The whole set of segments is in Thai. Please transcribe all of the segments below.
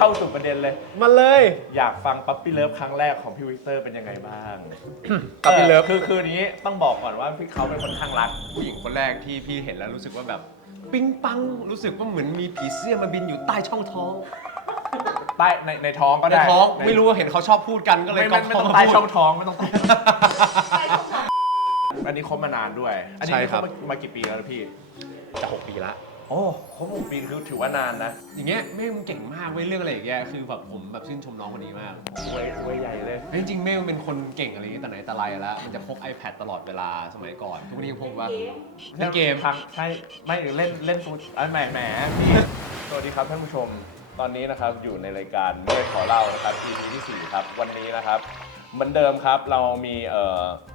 เข้าสู่ประเด็นเลยมาเลยอยากฟังปั๊ปปี้เลิฟครั้งแรกของพี่วิกเตอร์เป็นยังไงบ้าง ปั๊ปปี้เลิฟคือนี้ต้องบอกก่อนว่าพี่เขาเป็นคนข้างรักผู้หญิงคนแรกที่พี่เห็นแล้วรู้สึกว่าแบบปิ๊งปังรู้สึกว่าเหมือนมีผีเสื้อมาบินอยู่ใต้ช่องท้องใต้ในท้องก็ได้ในท้องไม่รู้ว่าเห็นเขาชอบพูดกันก็เลยไม่ต้องใต้ช่องท้องไม่ต้องอันนี้คบมานานด้วยอันนี้คบมากี่ปีแล้วพี่จะ6 ปีละโอ้คบ6 ปีคือถือว่านานนะอย่างเงี้ยเมฆมันเก่งมากเว้ยเรื่องอะไรอย่างเงี้ยคือแบบผมแบบชื่นชมน้องคนนี้มากเว้ยใหญ่เลยจริงๆเมฆมันเป็นคนเก่งอะไรอย่างเงี้ยแต่ไหนแต่ไรแล้วมันจะพก iPad ตลอดเวลาสมัยก่อนทุกวันนี้ยังพกว่าเล่นเกมใช่ไม่เล่นฟูดแหมพี่สวัสดีครับท่านผู้ชมตอนนี้นะครับอยู่ในรายการเมื่อขอเล่านะครับ EP ที่4ครับวันนี้นะครับเหมือนเดิมครับเรามี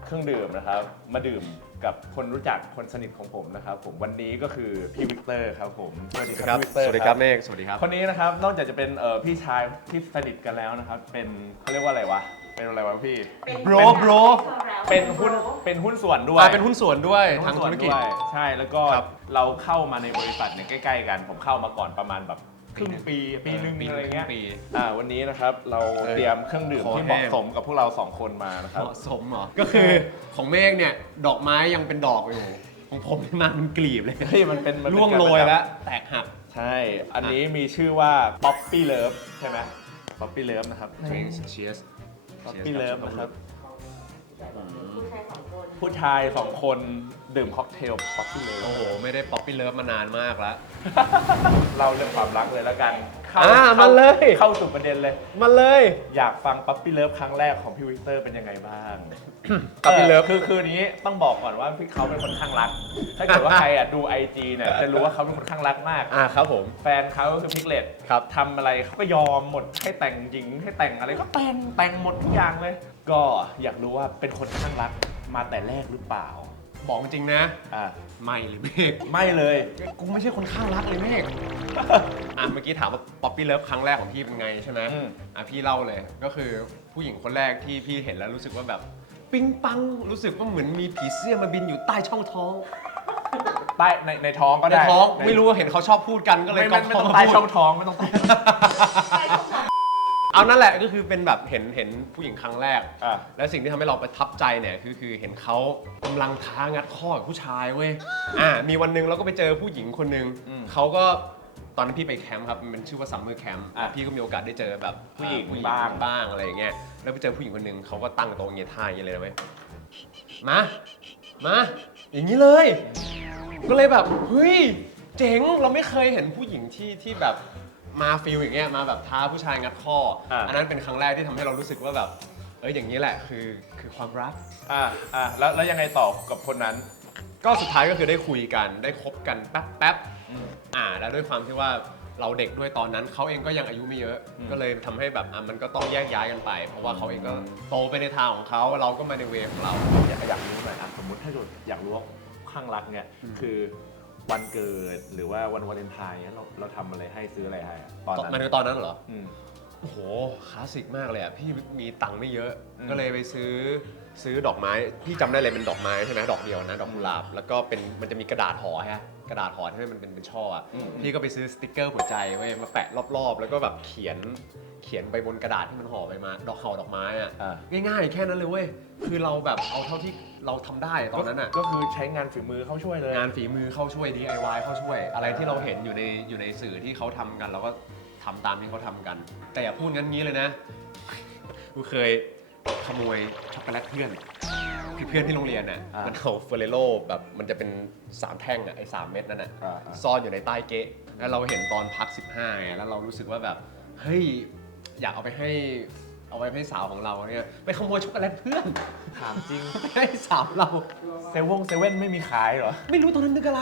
เครื่องดื่มนะครับมาดื่มกับคนรู้จักคนสนิทของผมนะครับผมวันนี้ก็คือพี่วิกเตอร์ครับผมสวัสดีครับวิกเตอร์สวัสดีครับเมฆสวัสดีครับคนนี้นะครับนอกจากจะเป็นพี่ชายที่สนิทกันแล้วนะครับเป็นเขาเรียกว่าอะไรวะเป็นอะไรวะพี่โบรเป็นหุ้นส่วนด้วยเป็นหุ้นส่วนด้วยทางธุรกิจใช่แล้วก็เราเข้ามาในบริษัทเนี่ยใกล้ๆกันผมเข้ามาก่อนประมาณแบบครึ่งปีนึงอะไรเงี้ยวันนี้นะครับเราเตรียมเครื่องดื่มที่เหมาะสมกับพวกเรา2คนมานะครับเหมาะสมเหรอก็คือของเมฆเนี่ยดอกไม้ยังเป็นดอกอยู่ของผมมาเป็นกลีบเลยมันเป็นร่วงโรยแล้วแตกหักใช่อันนี้มีชื่อว่าป๊อปปี้เลิฟใช่ไหมป๊อปปี้เลิฟนะครับเชียร์สป๊อปปี้เลิฟนะครับผู้ชาย2 คนดื่มค็อกเทลป๊อปปี้เลิฟโอ้โหไม่ได้ป๊อปปี้เลิฟมานานมากแล้วเราเรื่องความรักเลยแล้วกันมาเลยเข้าสู่ประเด็นเลยมาเลยอยากฟังป๊อปปี้เลิฟครั้งแรกของพี่วิกเตอร์เป็นยังไงบ้างป๊อปปี้เลิฟคือนี้ต้องบอกก่อนว่าพี่เขาเป็นคนข้างรักถ้าเกิดว่าใครดู IG เนี่ยจะรู้ว่าเขาเป็นคนข้างรักมากครับผมแฟนเขาก็คือพิกเลตครับทำอะไรเขาก็ยอมหมดให้แต่งหญิงให้แต่งอะไรก็แต่งหมดทุกอย่างเลย ก็อยากรู้ว่าเป็นคนข้างรักมาแต่แรกหรือเปล่าบอกจริงนะไม่เลยเมฆไม่เลยกูไม่ใช่คนข้างรักเลยเมฆเมื่อกี้ถามว่าป๊อปปี้เลิฟครั้งแรกของพี่เป็นไงใช่ไหมพี่เล่าเลยก็คือผู้หญิงคนแรกที่พี่เห็นแล้วรู้สึกว่าแบบปิ๊งปังรู้สึกว่าเหมือนมีผีเสื้อมาบินอยู่ใต้ช่องท้องใต้ในท้องก็ได้ในท้องไม่รู้ว่าเห็นเขาชอบพูดกันก็เลยไม่ต้องใต้ช่องท้องไม่ต้องใต้เอานั่นแหละก็คือเป็นแบบเห็นผู้หญิงครั้งแรกแล้วสิ่งที่ทำให้เราประทับใจเนี่ยคือเห็นเขากำลังท้างัดข้อกับผู้ชายเว้ยมีวันหนึงเราก็ไปเจอผู้หญิงคนหนึ่งเขาก็ตอนนั้นพี่ไปแคมป์ครับมันชื่อว่าซัมเมอร์แคมป์พี่ก็มีโอกาสได้เจอแบบผู้หญิงบ้างอะไรอย่างเงี้ยแล้วไปเจอผู้หญิงคนหนึ่งเขาก็ตั้งโต๊ะเงี้ยท่าอย่างเงี้ยเลยนะเว้ยมาอย่างนี้เลยก็เลยแบบเฮ้ยเจ๋งเราไม่เคยเห็นผู้หญิงที่แบบมาฟีลอย่างเงี้ยมาแบบท้าผู้ชายงัดข้ออันนั้นเป็นครั้งแรกที่ทำให้เรารู้สึกว่าแบบอย่างนี้แหละคือความรักแล้วยังไงต่อกับคนนั้นก็สุดท้ายก็คือได้คุยกันได้คบกันแป๊บแล้วด้วยความที่ว่าเราเด็กด้วยตอนนั้นเขาเองก็ยังอายุไม่เยอะก็เลยทำให้แบบมันก็ต้องแยกย้ายกันไปเพราะว่าเขาเองก็โตไปในทางของเขาเราก็มาในเวของเราอยากรู้หน่อยสมมติถ้าเกิดอยากรู้ว่าข้างรักเนี่ยคือวันเกิดหรือว่าวันวาเลนไทน์เนี่ยเราทำอะไรให้ซื้ออะไรให้ตอนนั้นตอนนั้นเหรอโอ้โหคลาสสิกมากเลยพี่มีตังค์ไม่เยอะก็เลยไปซื้อดอกไม้พี่จำได้เลยเป็นดอกไม้ใช่ไหมดอกเดียวนะดอกกุหลาบแล้วก็มันจะมีกระดาษห่อฮะกระดาษห่อที่มันเป็นช่อพี่ก็ไปซื้อสติ๊กเกอร์หัวใจไว้มาแปะรอบๆแล้วก็แบบเขียนไปบนกระดาษที่มันห่อไปมาดอกไม้ง่ายๆแค่นั้นเลยเว้ยคือเราแบบเอาเท่าที่เราทำได้ตอนนั้นก็คือใช้งานฝีมือเข้าช่วยเลยงานฝีมือเข้าช่วย DIY เข้าช่วยอะไรที่เราเห็นอยู่ในสื่อที่เขาทำกันเราก็ทำตามที่เขาทำกันแต่อย่าพูดงั้นงี้เลยนะกูเคยขโมยช็อกโกแลตเพื่อนที่โรงเรียนมันเอาเฟอร์เรโร่แบบมันจะเป็น3 แท่งไอ้3 เม็ดนั่นซ่อนอยู่ในใต้เก๊ะแล้วเราเห็นตอนพัก15ไงแล้วเรารู้สึกว่าแบบเฮ้ยอยากเอาไปให้สาวของเราเนี่ยไปขโมยช็อกโกแลตเพื่อนถามจริงให้สาวเราเซเว่นไม่มีขายเหรอไม่รู้ตอนนั้นนึกอะไร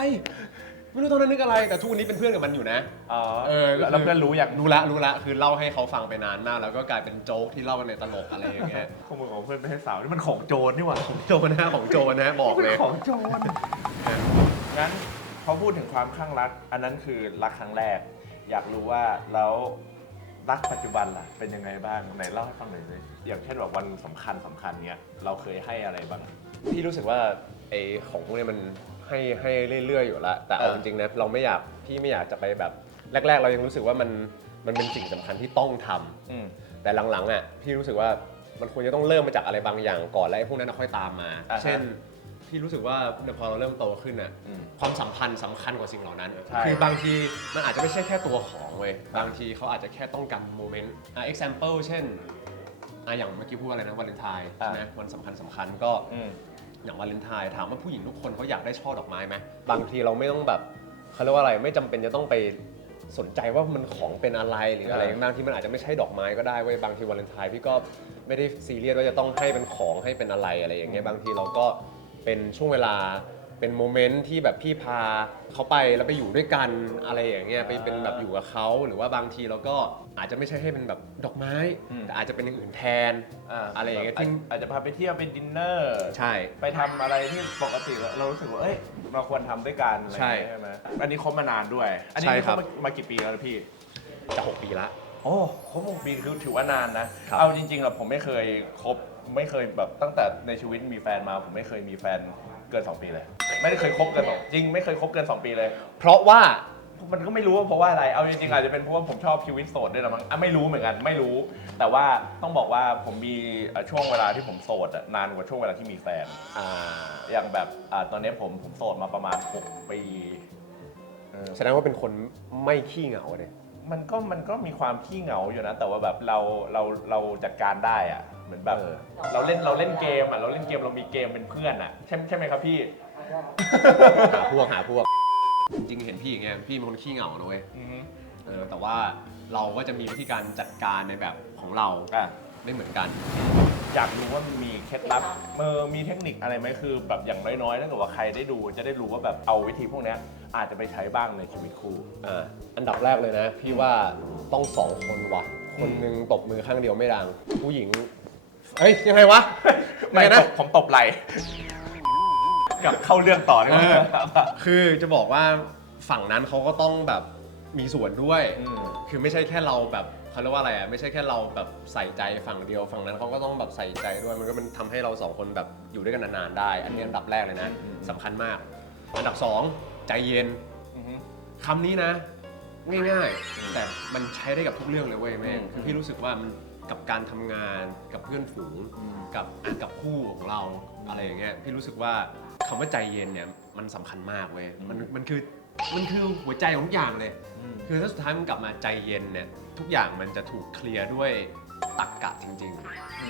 แต่ทุกวันนี้เป็นเพื่อนกับมันอยู่นะแล้วเพื่อนรู้รู้ละคือเล่าให้เขาฟังไปนานมากแล้วก็กลายเป็นโจ๊กที่เล่าในตลกอะไรอย่างเงี้ยขโมยของเพื่อนไปให้สาวนี่มันของโจรนี่หว่าของโจรนะบอกเลยของโจรงั้นพอพูดถึงความข้างรักอันนั้นคือรักครั้งแรกอยากรู้ว่าแล้วรักปัจจุบันล่ะเป็นยังไงบ้างไหนเล่าให้ฟังหน่อยสิอย่างเช่นแบบวันสำคัญเนี้ยเราเคยให้อะไรบ้างพี่รู้สึกว่าไอ้ของพวกนี้มันให้เรื่อยๆอยู่ละแต่เอาจริงๆนะพี่ไม่อยากจะไปแบบแรกๆเรายังรู้สึกว่า มันเป็นสิ่งสำคัญที่ต้องทำ อืม แต่หลังๆอ่ะพี่รู้สึกว่ามันควรจะต้องเริ่มมาจากอะไรบางอย่างก่อนแล้วไอ้พวกนั้นค่อยตามมา อ่าฮะ เช่นพี่รู้สึกว่าพอเราเริ่มโตขึ้นอ่ะ อืม ความสัมพันธ์สำคัญกว่าสิ่งเหล่านั้น ใช่ คือบางทีมันอาจจะไม่ใช่แค่ตัวของเว้ยบางทีเขาอาจจะแค่ต้องการโมเมนต์example เช่นอย่างเมื่อกี้พูดอะไรนะวาเลนไทน์ใช่ไหมวันสำคัญก็ อืม อย่างวาเลนไทน์ถามว่าผู้หญิงทุกคนเขาอยากได้ช่อดอกไม้ไหมบางทีเราไม่ต้องแบบเขาเรียกว่าอะไรไม่จำเป็นจะต้องไปสนใจว่ามันของเป็นอะไรหรืออะไรบางทีมันอาจจะไม่ใช่ดอกไม้ก็ได้เว้ยบางทีวาเลนไทน์พี่ก็ไม่ได้ซีเรียสว่าจะต้องให้เป็นของให้เป็นอะไรอะไรอย่างเงี้ยบางทีเราก็เป็นช่วงเวลาเป็นโมเมนต์ที่แบบพี่พาเขาไปแล้วไปอยู่ด้วยกันอะไรอย่างเงี้ยไปเป็นแบบอยู่กับเขาหรือว่าบางทีเราก็อาจจะไม่ใช่ให้เป็นแบบดอกไม้ อืม แต่อาจจะเป็นอย่างอื่นแทน อะไรอย่างเงี้ย แบบ ที่ อาจจะพาไปเที่ยวเป็นดินเนอร์ ใช่ ไปทำอะไรที่ปกติเรารู้สึกว่า เอ้ย เราควรทำด้วยกันอะไรอย่างเงี้ย ใช่ ใช่ไหมอันนี้คบมานานด้วย อันนี้ ใช่ ค ครับ บมากี่ปีแล้วนะพี่ จะ6 ปีละ โอ้คบ6 ปีคือถือว่านานนะ เอาจริงๆแล้วผมไม่เคยคบ ไม่เคยแบบตั้งแต่ในชีวิตมีแฟนมา ผมไม่เคยมีแฟนเกิน 2 ปีเลย ไม่ได้เคยคบเกิน2จริงไม่เคยคบเกิน 2 ปีเลย เพราะว่า มันก็ไม่รู้ว่าเพราะว่าอะไร เอาจริงๆอาจจะเป็นเพราะว่าผมชอบชีวิตโสดด้วยละมั้งไม่รู้เหมือนกัน ไม่รู้ แต่ว่าต้องบอกว่าผมมีช่วงเวลาที่ผมโสดนานกว่าช่วงเวลาที่มีแฟน อย่างแบบตอนนี้ผมโสดมาประมาณ 6 ปีแสดงว่าเป็นคนไม่ขี้เหงาเลย มันก็มีความขี้เหงาอยู่นะ แต่ว่าแบบเราจัดการได้อะเหมือนแบบ เราเล่นเกมอะเราเล่นเกมเรามีเกมเป็นเพื่อนอะใช่ไหมครับพี่ หาพวกจริงๆเห็นพี่อย่างเงี้ยพี่เป็นคนขี้เหงานะเว้ยแต่ว่าเราก็จะมีวิธีการจัดการในแบบของเราไม่เหมือนกัน อยากรู้ว่ามันมีเคล็ดลับมีเทคนิคอะไรไหมคือแบบอย่างน้อยๆถ้าเกิดว่าใครได้ดูจะได้รู้ว่าแบบเอาวิธีพวกเนี้ยอาจจะไปใช้บ้างในชีวิตคู่ อันดับแรกเลยนะ พี่ว่าต้อง2 คนว่ะคนหนึ่งตบมือข้างเดียวไม่ดังผู้หญิงเฮ้ยยังไงวะ ไม่นะผมตบไหลกับเข้าเรื่องต่อเลย คือจะบอกว่าฝั่งนั้นเขาก็ต้องแบบมีส่วนด้วย คือไม่ใช่แค่เราแบบเขาเรียกว่าอะไรอ่ะไม่ใช่แค่เราแบบใส่ใจฝั่งเดียวฝั่งนั้นเขาก็ต้องแบบใส่ใจด้วยมันก็มันทำให้เรา2 คนแบบอยู่ด้วยกันนานๆได้ อันนี้อันดับแรกเลยนะสำคัญมาก อันดับ 2 ใจเย็นคำนี้นะง่ายๆแต่มันใช้ได้กับทุกเรื่องเลยเว้ยแม่งคือพี่รู้สึกว่ามันกับการทำงานกับเพื่อนฝูงกับคู่ของเราอะไรอย่างเงี้ยพี่รู้สึกว่าคำว่าใจเย็นเนี่ยมันสำคัญมากเว้ยมันคือหัวใจของทุกอย่างเลย คือถ้าสุดท้ายมันกลับมาใจเย็นเนี่ยทุกอย่างมันจะถูกเคลียร์ด้วยตรรกะจริง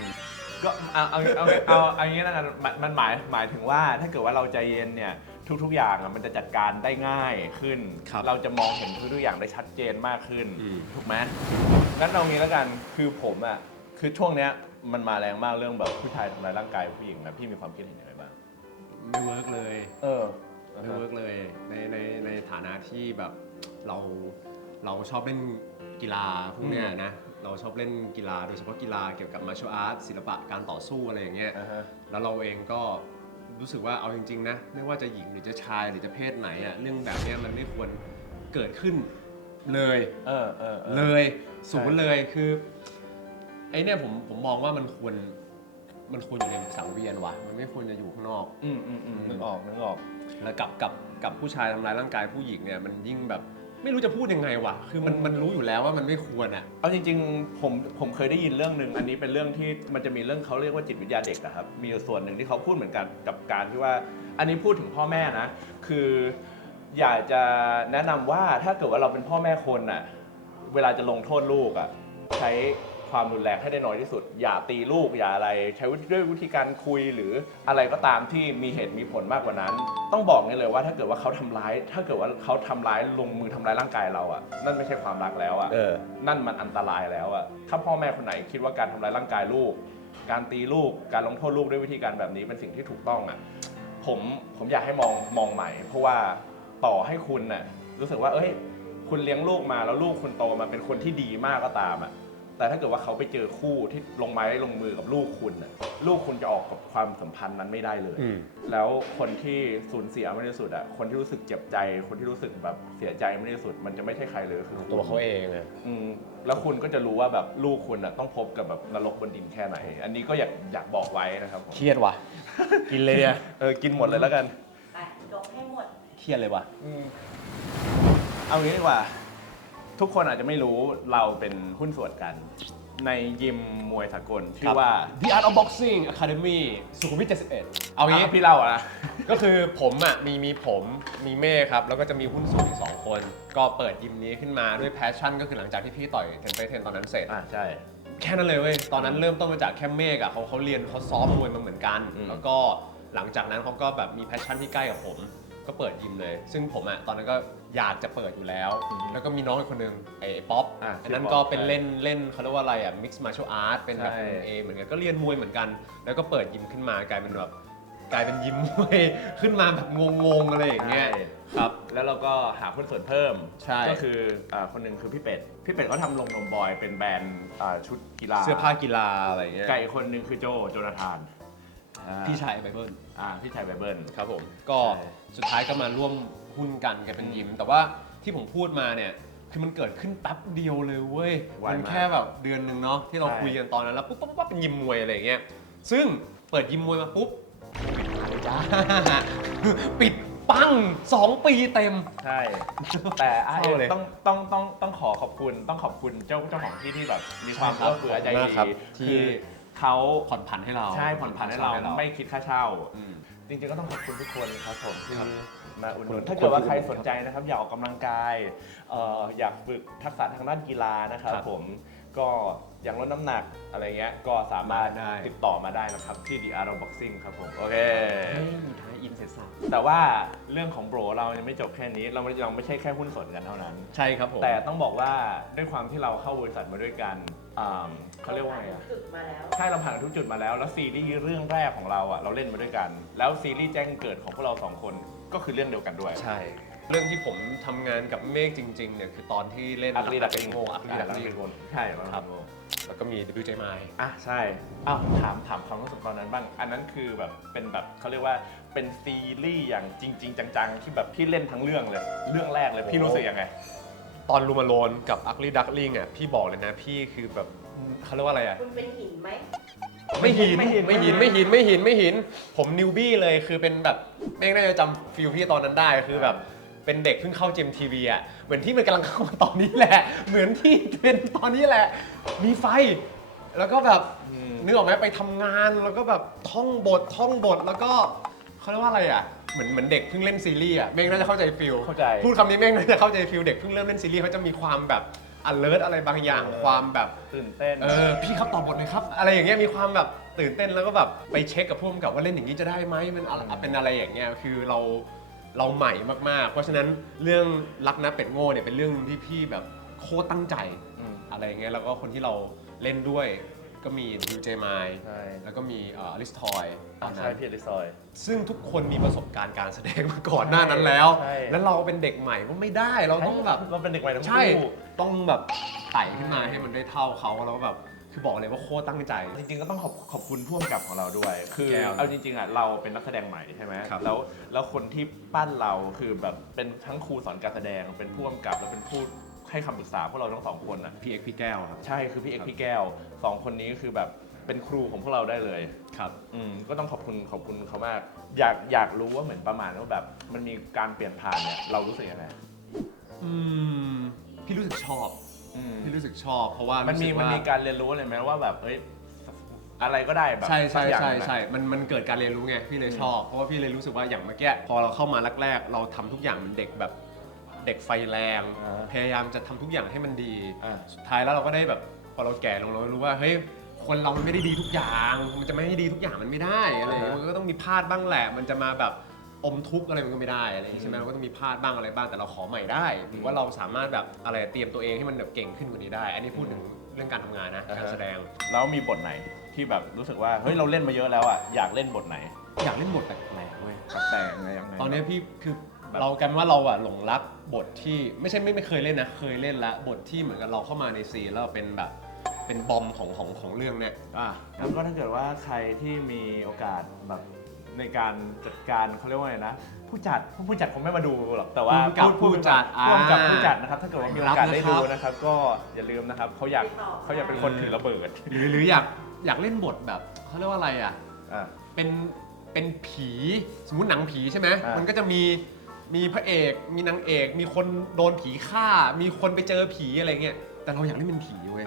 ๆ ก็เอาอย่างนี้แล้วกันมันหมายถึงว่าถ้าเกิดว่าเราใจเย็นเนี่ยทุกๆอย่างมันจะจัดการได้ง่ายขึ้น เราจะมองเห็นทุกอย่างได้ชัดเจนมากขึ้นถูกไหมงั้นเอางี้แล้วกันคือผมอ่ะคือช่วงเนี้ยมันมาแรงมากเรื่องแบบผู้ชายทำร้ายร่างกายผู้หญิงนะพี่มีความคิดเห็นยังไงบ้าง ไม่เวิร์กเลย ไม่ เวิร์กเลยในฐานะที่แบบเราชอบเล่นกีฬาพวกเนี้ยนะเราชอบเล่นกีฬาโดยเฉพาะกีฬาเกี่ยวกับ martial arts ศิลปะการต่อสู้อะไรอย่างเงี้ยแล้วเราเองก็รู้สึกว่าเอาจริงๆนะไม่ว่าจะหญิงหรือจะชายหรือจะเพศไหนอะเรื่องแบบเนี้ยมันไม่ควรเกิดขึ้นเลยเลยศูนย์เลยคือไอ้เนี่ยผมมองว่ามันควรอยู่ในสังเวียนว่ะมันไม่ควรจะอยู่ข้างนอกนึกออกแล้วกับผู้ชายทำร้ายร่างกายผู้หญิงเนี่ยมันยิ่งแบบไม่รู้จะพูดยังไงวะคือมันรู้อยู่แล้วว่ามันไม่ควรอ่ะเอาจริงๆผมเคยได้ยินเรื่องหนึ่งอันนี้เป็นเรื่องที่มันจะมีเรื่องเขาเรียกว่าจิตวิทยาเด็กอะครับมีอยู่ส่วนหนึ่งที่เขาพูดเหมือนกันกับการที่ว่าอันนี้พูดถึงพ่อแม่นะคืออยากจะแนะนำว่าถ้าเกิดว่าเราเป็นพ่อแม่คนน่ะเวลาจะลงโทษลูกอะใช้ความรุนแรงให้ได้น้อยที่สุดอย่าตีลูกอย่าอะไรใช้ด้วยวิธีการคุยหรืออะไรก็ตามที่มีเหตุมีผลมากกว่านั้นต้องบอกเลยว่าถ้าเกิดว่าเขาทำร้ายลงมือทำร้ายร่างกายเราอ่ะนั่นไม่ใช่ความรักแล้วอ่ะนั่นมันอันตรายแล้วอ่ะถ้าพ่อแม่คนไหนคิดว่าการทำร้ายร่างกายลูกการตีลูกการลงโทษลูกด้วยวิธีการแบบนี้เป็นสิ่งที่ถูกต้องอ่ะผมอยากให้มองใหม่เพราะว่าต่อให้คุณน่ะรู้สึกว่าคุณเลี้ยงลูกมาแล้วลูกคุณโตมาเป็นคนที่ดีมากก็ตามอ่ะแต่ถ้าเกิดว่าเขาไปเจอคู่ที่ลงไม้ลงมือกับลูกคุณน่ะลูกคุณจะออกกับความสัมพันธ์นั้นไม่ได้เลยแล้วคนที่สูญเสียไม่ได้สุดอ่ะคนที่รู้สึกเจ็บใจคนที่รู้สึกแบบเสียใจไม่ได้สุดมันจะไม่ใช่ใครเลยคือตัวเขาเองอ่ะแล้วคุณก็จะรู้ว่าแบบลูกคุณอ่ะต้องพบกับแบบนรกบนดินแค่ไหนอันนี้ก็อยากบอกไว้นะครับเครียดว่ะกินเลยอ่ะกินหมดเลยแล้วกันยกให้หมดเครียดเลยว่ะเอางี้ดีกว่า ทุกคนอาจจะไม่รู้เราเป็นหุ้นส่วนกัน ในยิมมวยสากลชื่อว่า The Art of Boxing Academy สุขุมวิท 71 เอางี้ พี่เล่าอะนะ ก็คือผมอ่ะมีผมมีเม่ครับ แล้วก็จะมีหุ้นส่วนอีก2 คน ก็เปิดยิมนี้ขึ้นมาด้วยแพชชั่นก็คือหลังจากที่พี่ต่อยเทนไปเทนตอนนั้นเสร็จ ใช่ แค่นั้นเลยเว้ย ตอนนั้นเริ่มต้นมาจากแค่เมฆอ่ะเขาเรียนเขาซ้อมมวยมาเหมือนกัน แล้วก็หลังจากนั้นเขาก็แบบมีแพชชั่นที่ใกล้กับผม ก็เปิดยิมเลย ซึ่งผมอ่ะตอนนั้นก็อยากจะเปิดอยู่แล้ว แล้วก็มีน้องอีกคนนึงไอ้ป๊อปอันนั้นก็เป็นเล่นเขาเรียกว่าอะไรอ่ะ mixed martial art เป็นแบบ MMA เหมือนกัน ก็เรียนมวยเหมือนกัน แล้วก็เปิดยิมขึ้นมากลายเป็นยิมมวยขึ้นมาแบบงงๆอะไรอย่างเงี้ย ครับ แล้วเราก็หาหุ้นส่วนเพิ่ม ใช่ ก็คือคนหนึ่งคือพี่เป็ดเขาทำลงนมบอยเป็นแบรนด์ชุดกีฬา เสื้อผ้ากีฬาอะไรอย่างเงี้ย ไก่คนหนึ่งคือโจนาธาน พี่ชายไบเบิล พี่ชายไบเบิล ครับผม ก็ ใช่ สุดท้ายก็มาร่วมหุ้นกันกันเป็นยิม แต่ว่าที่ผมพูดมาเนี่ย คือมันเกิดขึ้นแป๊บเดียวเลยเว้ย มันแค่แบบเดือนหนึ่งเนาะที่เราคุยกันตอนนั้นแล้วปุ๊บเป็นยิมมวยอะไรอย่างเงี้ย ซึ่งเปิดยิมมวยมาปุ๊บปิดจ้า ปิดปัง2 ปีเต็ม ใช่ แต่เศร้าเลย ต้องขอบคุณเจ้าของที่แบบมีความ ใช่ครับ เอื้อเฟื้อใจ ขอบคุณ ดี มากครับที่ คือเขา ผ่อนผันให้เรา ใช่ผ่อนผันให้เราไม่คิดค่าเช่า อืม จริงๆก็ต้องขอบคุณทุกคนครับผมที่ ครับ มาอุดหนุน ขอบคุณ ถ้าเกิดว่าใครสนใจนะครับอยากออกกำลังกายอยากฝึกทักษะทางด้านกีฬานะครับ ครับ ผมก็อยากลดน้ำหนักอะไรเงี้ยก็สามารถ ได้ ติดต่อมาได้นะครับที่ The Art of Boxing ครับผมโอเค มีท้ายอินเสร็จสับ แต่ว่าเรื่องของโบรเรายังไม่จบแค่นี้เราไม่ใช่แค่หุ้นส่วนกันเท่านั้น ใช่ครับผม แต่ต้องบอกว่าด้วยความที่เราเข้าบริษัทมาด้วยกันเขาเรียกว่าไงอะ จุดมาแล้ว ใช่เราผ่านทุกจุดมาแล้วแล้วซีรีส์เรื่องแรกของเราอะเราเล่นมาด้วยกัน แล้วซีรีส์แจ้งเกิดของพวกเราสองคนก็คือเรื่องเดียวกันด้วย ใช่ เรื่องที่ผมทำงานกับเมฆจริงๆเนี่ยคือตอนที่เล่น อักลีดัก เป็นโง่อักลีดัก ลิ ลิ ง ง ใช่ ครับ แล้วก็มี WJ m i ใช่ถามความรู้สึกตอนนั้นบ้าง อันนั้นคือแบบเป็นแบบเขาเรียกว่าเป็นซีรีส์อย่างจริง ๆ จังๆที่แบบพี่เล่นทั้งเรื่องเลยเรื่องแรกเลยพี่รู้สึกยังไง ตอนลูมาโลนกับอักลีดักลิงอ่ะพี่บอกเลยนะพี่คือแบบเขาเรียกว่าอะไรอ่ะ คุณเป็นหินไหม ไม่หิน ผมนิวบี้เลยคือเป็นแบบเมฆน่าจะจำฟิลพี่ตอนนั้นได้คือแบบเป็นเด็กเพิ่งเข้าเจมทีวีอ่ะเหมือนที่มันกำลังเข้ามาตอนนี้แหละ เหมือนที่เป็นตอนนี้แหละ มีไฟ แล้วก็แบบนึกออกไหมไปทำงานแล้วก็แบบท่องบทแล้วก็เขาเรียกว่าอะไรอ่ะเหมือนเด็กเพิ่งเล่นซีรีส์อ่ะเมฆน่าจะเข้าใจฟิล เข้าใจ พูดคำนี้เมฆน่าจะเข้าใจฟิลเด็กเพิ่งเริ่มเล่นซีรีส์เขาจะมีความแบบ alert อะไรบางอย่างความแบบ ตื่นเต้น พี่ครับตอบบทหน่อยครับ อะไรอย่างเงี้ยมีความแบบตื่นเต้นแล้วก็แบบไปเช็คกับผู้กำกับว่าเล่นอย่างนี้จะได้ไหมมันเป็นอะไรอย่างเงี้ยคือเราใหม่มากๆ เพราะฉะนั้นเรื่องรักนะเป็ดโง่เนี่ยเป็นเรื่องที่พี่แบบโคตรตั้งใจอะไรอย่างเงี้ยแล้วก็คนที่เราเล่นด้วยก็มีดิวเจมาย ใช่ แล้วก็มีอลิสทอยตอนนั้ ใช่ น พี่อลิซอย ซึ่งทุกคนมีประสบการณ์การแสดงมาก่อนหน้านั้นแล้ว ใช่ แล้วเราเป็นเด็กใหม่ก็ไม่ได้เราต้องแบบ เราเป็นเด็กใหม่ทั้ง ใช่ คู่ ต้องแบบไต่ขึ้นมาให้มันได้เท่าเขาแล้วก็แบบคือบอกเลยว่าโคตรตั้งใจ จริงๆก็ต้องขอบคุณผู้กำกับของเราด้วย คือ แก้ว เอาจริงๆอ่ะเราเป็นนักแสดงใหม่ใช่ไหม ครับ แล้วคนที่ปั้นเราคือแบบเป็นทั้งครูสอนการแสดงเป็นผู้กำกับแล้วเป็นผู้ให้คำปรึกษาพวกเราทั้งสองคนอ่ะ พี่เอกพี่แก้วครับ ใช่คือพี่เอกพี่แก้วสองคนนี้คือแบบเป็นครูของพวกเราได้เลย ครับ ก็ต้องขอบคุณเขามากอยากรู้ว่าเหมือนประมาณว่าแบบมันมีการเปลี่ยนผ่านเนี่ยเรารู้สึกยังไง พี่รู้สึกชอบ อืม พี่รู้สึกชอบ เพราะว่า มัน รู้สึก มัน ว่า มีการเรียนรู้อะไรไหมว่าแบบเอ้ยอะไรก็ได้แบบ ใช่ สักอย่างหนึ่งอะ มันเกิดการเรียนรู้ไงพี่เลยชอบ เพราะว่าพี่เลยรู้สึกว่าอย่างเมื่อกี้พอเราเข้ามาแรกๆเราทำทุกอย่างเหมือนเด็กแบบเด็กไฟแรง พยายามจะทำทุกอย่างให้มันดี สุดท้ายแล้วเราก็ได้แบบพอเราแก่ลงเรารู้ว่าเฮ้ยคนเรามันไม่ได้ดีทุกอย่างมันจะไม่ให้ดีทุกอย่างมันไม่ได้อะไรอย่างเงี้ยมันก็ต้องมีพลาดบ้างแหละมันจะมาแบบอมทุกข์อะไรมันก็ไม่ได้อะไรอย่างงี้ใช่ไหมเราก็ต้องมีพลาดบ้างอะไรบ้างแต่เราขอใหม่ได้หรือว่าเราสามารถแบบอะไรเตรียมตัวเองให้มันแบบเก่งขึ้นกว่านี้ได้ อันนี้พูดถึงเรื่องการทำงานนะการแสดง แล้วมีบทไหนที่แบบรู้สึกว่าเฮ้ยเราเล่นมาเยอะแล้วอ่ะอยากเล่นบทไหน อยากเล่นบทแปลกๆเว้ย แต่งไงยังไง ตอนนี้พี่คือเรากันว่าเราอะหลงรักบทที่ไม่เคยเล่นนะเคยเล่นละบทที่เหมือนกับเราเข้ามาในซีนแล้วเป็นแบบเป็นบอมของเรื่องเนี่ย แล้วก็ถ้าเกิดว่าใครที่มีโอกาสแบบในการจัดการเขาเรียกว่าไงนะผู้จัดคงไม่มาดูหรอกแต่ว่า ผู้จัด ร่วมกับผู้จัดนะครับถ้าเกิดว่ามีโอกาสได้ดู รับนะครับ นะครับก็อย่าลืมนะครับเขาอยากเป็นคนถือระเบิด หรืออยากเล่นบทแบบเขาเรียกว่าอะไรอะ อ่ะ เป็นผีสมมุติหนังผีใช่ไหม อ่ามั มันก็จะมี มีพระเอกมีนางเอกมีคนโดนผีฆ่ามีคนไปเจอผีอะไรเงี้ยแต่เราอยากเล่นเป็นผีเว้ย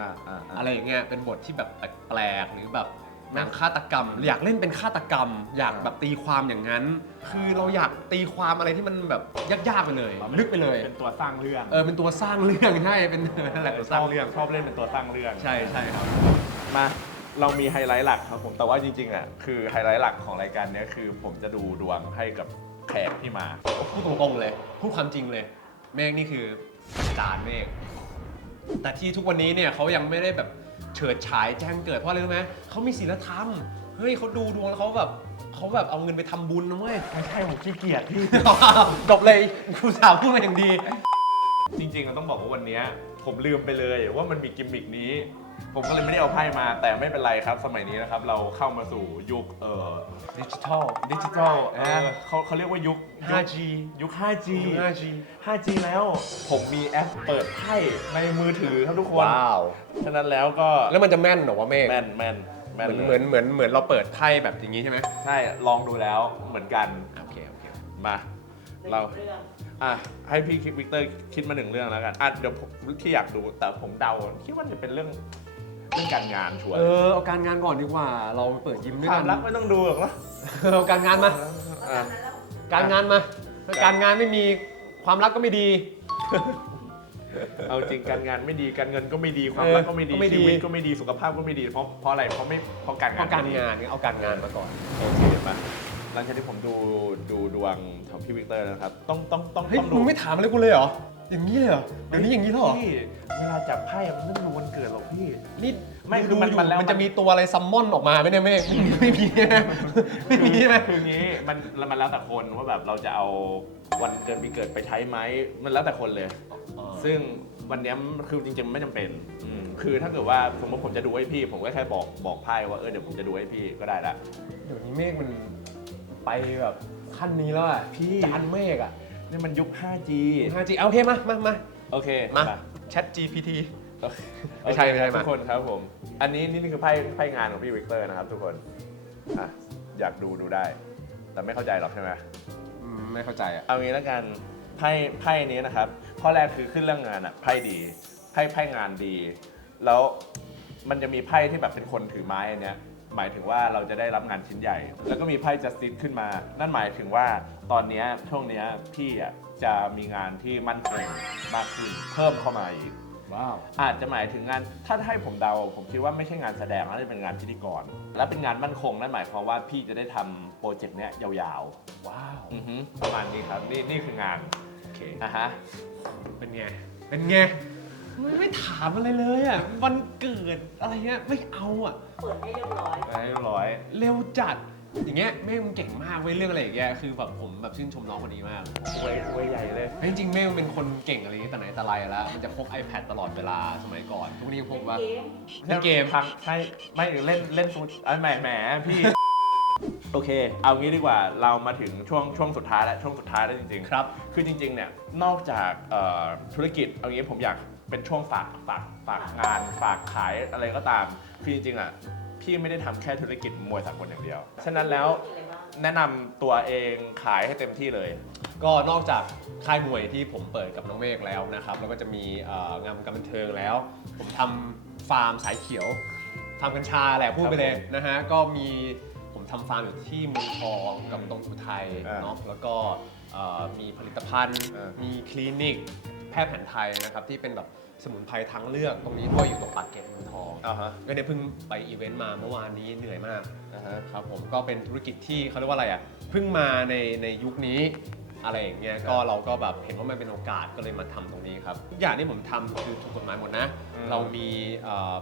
อะไรอย่างเงี้ยเป็นบทที่แบบแปลกๆหรือแบบหนังฆาตกรรมอยากเล่นเป็นฆาตกรรม อยากแบบตีความอย่างนั้น คือเราอยากตีความอะไรที่มันแบบยากๆไปเลยลึกไปเลย เป็นตัวสร้างเรื่อง เป็นตัวสร้างเรื่องใช่เป็นนั่นแหละตัวสร้างเรื่อง ชอบเล่นเป็นตัวสร้างเรื่อง ใช่ใช่ครับ มาเรามีไฮไลท์หลักครับผมแต่ว่าจริงๆอ่ะคือไฮไลท์หลักของรายการเนี้ยคือผมจะดูดวงให้กับแขกที่มา พูดตรงๆเลยพูดความจริงเลยเมฆนี่คืออาจารย์เมฆแต่ที่ทุกวันนี้เนี่ยเขายังไม่ได้แบบเฉิดฉายแจ้งเกิดเพราะอะไรรู้ไหมเขามีศีลธรรมเฮ้ยเขาดูดวงแล้วเขาแบบเอาเงินไปทำบุญนะเว้ย ไม่ใช่ผมขี้เกียจพี่ จบเลยครูสาวพูดมาอย่างดี จริงๆเราต้องบอกว่าวันเนี้ยผมลืมไปเลยว่ามันมีกิมมิกนี้ ผมก็เลยไม่ได้เอาไพ่มาแต่ไม่เป็นไรครับสมัยนี้นะครับเราเข้ามาสู่ยุคดิจิทัลเขาเรียกว่ายุค 5G ยุค 5G 5G 5G แล้วผมมีแอปเปิดไพ่ในมือถือครับทุกคน ว้าว ฉะนั้นแล้วก็ แล้วมันจะแม่นเหรอวะเมฆ แม่นเลย เหมือนเราเปิดไพ่แบบอย่างนี้ใช่ไหม ใช่ลองดูแล้วเหมือนกัน โอเคมาเราให้พี่วิกเตอร์คิดมาหนึ่งเรื่องแล้วกันเดี๋ยวผมที่อยากดูแต่ผมเดาคิดว่าจะเป็นเรื่องการงานชัวร์ เอาการงานก่อนดีกว่าเราเปิดยิ้มด้วย ค กั วามรักไม่ต้องดูหรอกนะ เอาการงานมา อ่ะ การงานมาถ้าการงานไม่มีความรักก็ไม่ดี เอาจริงการงานไม่ดีการเงินก็ไม่ดีความรักก็ไม่ดี ก็ไม่ดี ชีวิตก็ไม่ดีสุขภาพก็ไม่ดีเพราะอะไรเพราะการงาน เอาการงานเอาการงานมาก่อน โอเคมาหลังจากที่ผมดูดวงของพี่วิกเตอร์นะครับต้อง เฮ้ย ดู มึงไม่ถามอะไรกูเลยเหรออย่างนี้เลยเหรอเดี๋ยวนี้อย่างนี้แล้วเหรอ พี่เวลาจับไพ่มันไม่ต้องดูวันเกิดหรอกพี่ นี่ ไม่คือ ดู มัน ยู่ มันแล้ว มันจะมีตัวอะไรซัมมอนออกมาไหมเนี่ยเมฆไม่มีนะไม่มีใช่ไหม คืองี้มันแล้วแต่คนว่าแบบเราจะเอาวันเกิดปีเกิดไปใช้ไหมมันแล้วแต่คนเลย ซึ่งวันเนี้ยคือจริงๆไม่จำเป็นคือถ้าเกิดว่าสมมติผมจะดูให้พี่ ผมก็แค่บอกไพ่ว่าเดี๋ยวผมจะดูให้พี่ก็ได้ละ เดี๋ยวนี้เมฆมันไปแบบขั้นนี้แล้วอ่ะ พี่ จานเมฆอ่ะ นี่มันยุค 5G 5G โอเคมา โอเค มา มา Chat GPT ไม่ใช่ ไม่ใช่ ทุกคนครับผม อันนี้นี่คือไพ่งานของพี่วิกเตอร์นะครับทุกคนอ่ะอยากดูได้ แต่ไม่เข้าใจหรอกใช่ไหม ไม่เข้าใจอ่ะ เอางี้แล้วกันไพ่นี้นะครับข้อแรกคือขึ้นเรื่องงานอ่ะไพ่ดีไพ่งานดี แล้วมันจะมีไพ่ที่แบบเป็นคนถือไม้อันเนี้ยหมายถึงว่าเราจะได้รับงานชิ้นใหญ่ แล้วก็มีไพ่ Justice ขึ้นมา นั่นหมายถึงว่าตอนเนี้ยช่วงเนี้ยพี่อ่ะจะมีงานที่มั่นคงมากขึ้นเพิ่มเข้ามาอีก ว้าว อาจจะหมายถึงงานถ้าให้ผมเดาผมคิดว่าไม่ใช่งานแสดงน่าจะเป็นงานพิธีกร และเป็นงานมั่นคงนั่นหมายความว่าพี่จะได้ทำโปรเจกต์เนี้ยยาวๆ ว้าว ประมาณนี้ครับนี่คืองาน โอเค ฮะ เป็นไงไม่ถามอะไรเลยอ่ะวันเกิดอะไรเงี้ยไม่เอาอ่ะ เปิดให้เรียบร้อย ให้เรียบร้อย เร็วจัดอย่างเงี้ยแม่มึงเก่งมากเว้ยเรื่องอะไรอย่างเงี้ยคือแบบผมแบบชื่นชมน้องคนนี้มาก ไว้ใหญ่เลย เฮ้ยจริงๆแม่มึงเป็นคนเก่งอะไรอย่างเงี้ยแต่ไหนแต่ไรแล้วมันจะพก iPad ตลอดเวลาสมัยก่อนทุกวันนี้พกว่า เกม เล่นเกม ทางใช่ไม่เล่นฟูแหมพี่ โอเค เอางี้ดีกว่าเรามาถึงช่วงสุดท้ายแล้วจริงๆ ครับ คือจริงๆเนี่ยนอกจากธุรกิจเอางี้ผมอยากเป็นช่วงฝากงานฝากขายอะไรก็ตามคือจริงๆอ่ะพี่ไม่ได้ทำแค่ธุรกิจมวยสากลอย่างเดียวฉะนั้นแล้ว อะไรบ้าง แนะนำตัวเองขายให้เต็มที่เลย ก็นอกจากค่ายมวยที่ผมเปิดกับน้องเมฆแล้วนะครับแล้วก็จะมีงานวงการบันเทิงแล้ว ผมทำฟาร์มสายเขียวทำกัญชาแหละพูดไปเลยนะฮะก็มีผมทำฟาร์มอยู่ที่เมืองทองกับตรงอุทัยเนาะแล้วก็มีผลิตภัณฑ์ มีคลินิกแพทย์แผนไทยนะครับที่เป็นแบบสมุนไพรทางเลือกตรงนี้ด้วยอยู่ตรงปากเกร็ดเมืองทอง ก็ได้เพิ่งไปอีเวนต์มาเมื่อวานนี้เหนื่อยมากครับผมก็เป็นธุรกิจที่เขาเรียกว่าอะไรอ่ะเพิ่งมาในยุคนี้อะไรอย่างเงี้ยก็เราก็แบบเห็นว่ามันเป็นโอกาสก็เลยมาทำตรงนี้ครับทุกอย่างที่ผมทำคือถูกกฎหมายหมดนะเรามี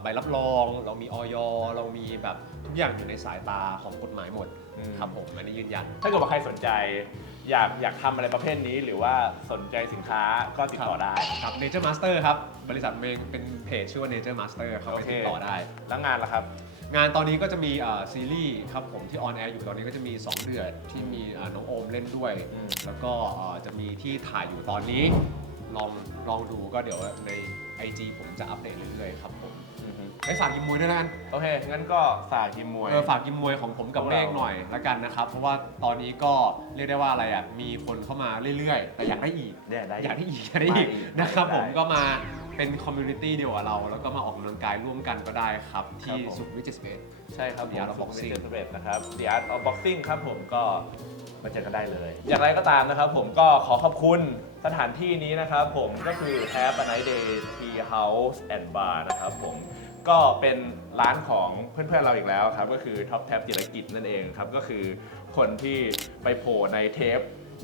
ใบรับรองเรามีอย.เรามีแบบทุกอย่างอยู่ในสายตาของกฎหมายหมดครับผมอันนี้ยืนยัน ถ้าเกิดว่าใครสนใจอยากทำอะไรประเภทนี้หรือว่าสนใจสินค้าก็ติดต่อได้ ครับ Nature Master ครับบริษัทเมงเป็นเพจชื่อว่า Nature Master เข้าไปติดต่อได้ แล้วงานล่ะครับ งานตอนนี้ก็จะมีซีรีส์ครับผมที่ออนแอร์อยู่ตอนนี้ก็จะมี 2 เดือนที่มีน้องโอมเล่นด้วย แล้วก็จะมีที่ถ่ายอยู่ตอนนี้ลองดูก็เดี๋ยวใน IG ผมจะอัปเดตเรื่อยๆครับผม แ ไปฝากยิมมวยด้วยแล้วกัน โอเค งั้นก็ฝากทีมมวย ฝากยิมมวยของผมกับเมฆหน่อยละกันนะครับ เพราะว่าตอนนี้ก็เรียกได้ว่าอะไรอ่ะ มีคนเข้ามาเรื่อยๆ แต่อยากได้อีก เนี่ยได้ อยากได้อีกนะครับ ได้ ผมก็มาเป็นคอมมูนิตี้เดียวกับเรา แล้วก็มาออกกำลังกายร่วมกันก็ได้ครับ ที่ ครับผม สุขุมวิท71 ใช่ครับผม The Art of Boxing 11นะครับ The Art of Boxing ครับผมก็มาเจอกันได้เลย อย่างไรก็ตามนะครับผมก็ขอขอบคุณสถานที่นี้นะครับผมก็คือ Have a Nice Day Tea House and Bar นะครับผมก็เป็นร้านของเพื่อนๆเราอีกแล้วครับ ก็คือ Top Tab จิรกิจนั่นเองครับ ก็คือคนที่ไปโผล่ในเทป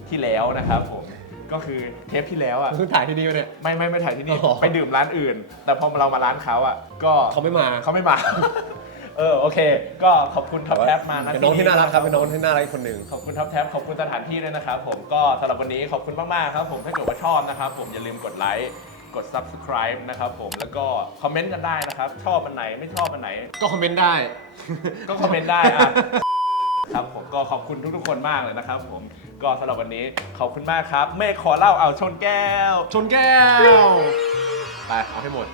ที่แล้วนะครับผมก็คือเทปที่แล้วอ่ะ เพิ่งถ่ายที่นี่เนี่ย ไม่ถ่ายที่นี่ อ๋อ ไปดื่มร้านอื่น แต่พอเรามาร้านเขาอ่ะก็ เขาไม่มา เขาไม่มา โอเค ก็ขอบคุณท็อปแท็บมานะ เป็นน้องที่น่ารักครับเป็นน้องที่น่ารักอีกคนหนึ่ง ขอบคุณท็อปแท็บขอบคุณสถานที่ด้วยนะครับผมก็สำหรับวันนี้ขอบคุณมากๆครับผมถ้าเกิดว่าชอบนะครับผมอย่าลืมกดไลค์กด subscribe นะครับผมแล้วก็คอมเมนต์กันได้นะครับชอบอันไหนไม่ชอบอันไหน ก็คอมเมนต์ได้ ก็คอมเมนต์ได้อะครับผมก็ขอบคุณทุกๆคนมากเลยนะครับผมก็สำหรับวันนี้ขอบคุณมากครับเมฆขอเล่าเอาชนแก้ว ชนแก้ว ไป เอาให้หมด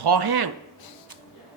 คอแห้ง